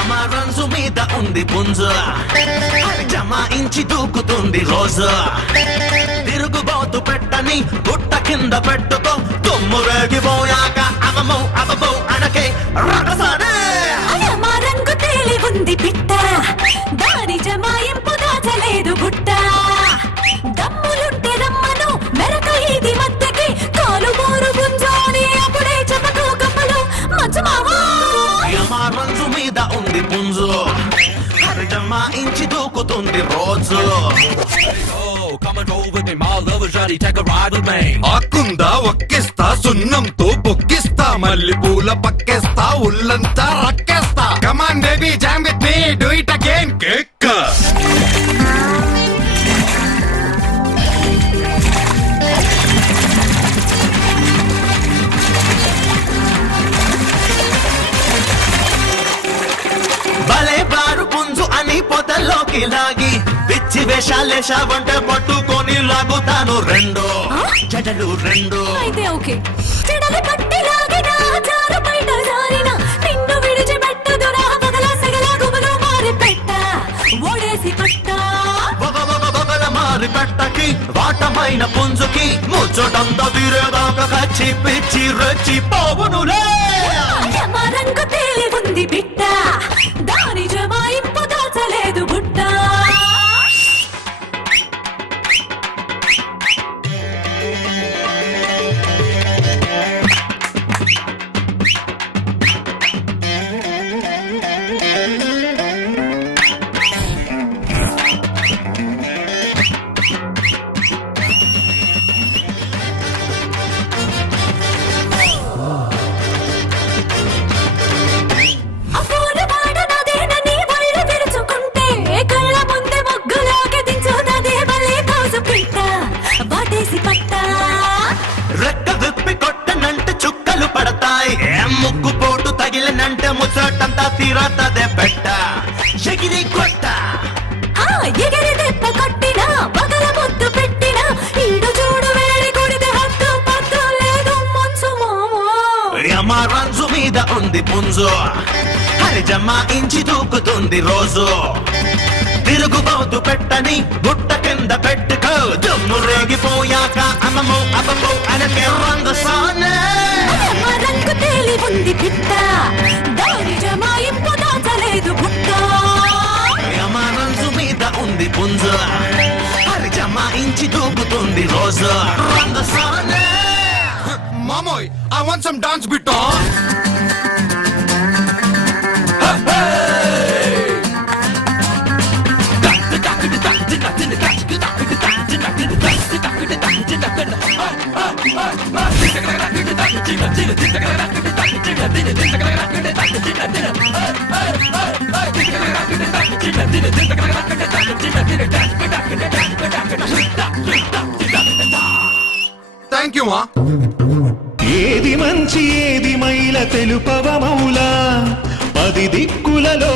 అమరంజు మీద ఉంది పుంజు జమాయించి దూకుతుంది రోజు తిరుగుబోతు పెట్టని గుట్ట కింద పెట్టుకో తుమ్ము రేగిపోయాక అవమౌ అవబౌ అనకే రగసానే రంగు తేలి ఉంది పిట్ట దాని జమాయింపు దాచలేదు గుట్ట దమ్ములుంటే రమ్మను మెరక ఇది మధ్యకి కాలు బోరు గుంజాని అప్పుడే చెప్పకు కప్పలు మచ్చమావా అమరంజు మీద ఉంది పుంజు జమాయించి దూకుతుంది రోజు ఆకుందా ఒక్కిస్తా సున్నంతో బొక్కిస్తా మల్లి పూల పక్కేస్తా ఉల్లంతా రక్కేస్తా come on baby jam with me do it again kick భలే బారు పుంజు అని పొదల్లోకి లాగి పిచ్చి వేషాలేశావంటే పట్టుకొని లాగుతాను రెండు జడలు రెండు అయితే ఓకే చెడలు పట్టి లాగినా జారు బయట జారినా నిన్ను విడిచిపెట్టదురా పగల సగల గుబలు మారి పెట్ట ఓడేసి పట్ట బగల మారి పెట్టకి వాటమైన పుంజుకి ముచ్చటంతా తీరేదాకా కచ్చి పిచ్చి రెచ్చి పోవునులే రంగు తేలి ఉంది బిట్ట దాని జమాయింపు దాచలేదు గుట్ట రెక్క విప్పి కొట్టనంటే చుక్కలు పడతాయి ముక్కు పోటు తగిలినంటే ముచ్చటంతా తీరతదే పెట్ట ఎగిరి కొట్ట ఎగిరి దెబ్బ కొట్టినా పగల ముద్దు పెట్టినా ఈడు చూడు వేడి కొడితే హద్దు పద్దు లేదు మంచు అమరంజు మీద ఉంది పుంజు హరి జమాయించి దూకుతుంది రోజు తిరుగుబోతు పెట్టని గుట్ట కింద పెట్టుకో దుమ్ము రేగిపోయాక అమ్మము అబ్బము అనకే రంగసానే రంగు తేలి ఉంది పిట్ట దాని జమాయింపు దాచలేదు గుట్ట అమరంజు మీద ఉంది పుంజు హరి జమాయించి దూకుతుంది రోజు రంగసానే మామోయ్ I want some dance bit thank you మా ఏది మంచి ఏది మైల తెలుపవ మౌలా 10 దిక్కులలో